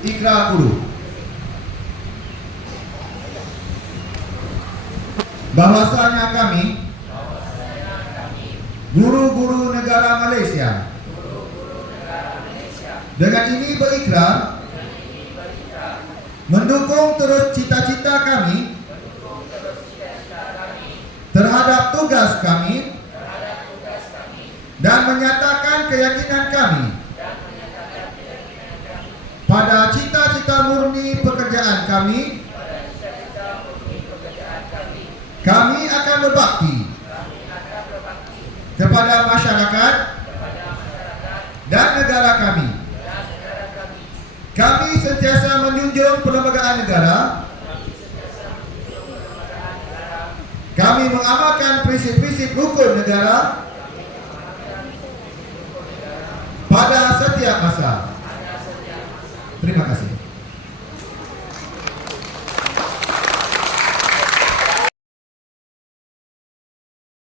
Ikrar dulu. Bahwasanya kami guru-guru negara Malaysia dengan ini berikrar mendukung terus cita-cita kami terhadap tugas kami dan menyatakan keyakinan kami pada cita-cita murni pekerjaan kami. Kami akan berbakti kepada masyarakat dan negara kami. Kami sentiasa menjunjung perlembagaan negara. Kami mengamalkan prinsip-prinsip hukum negara pada setiap masa. Terima kasih.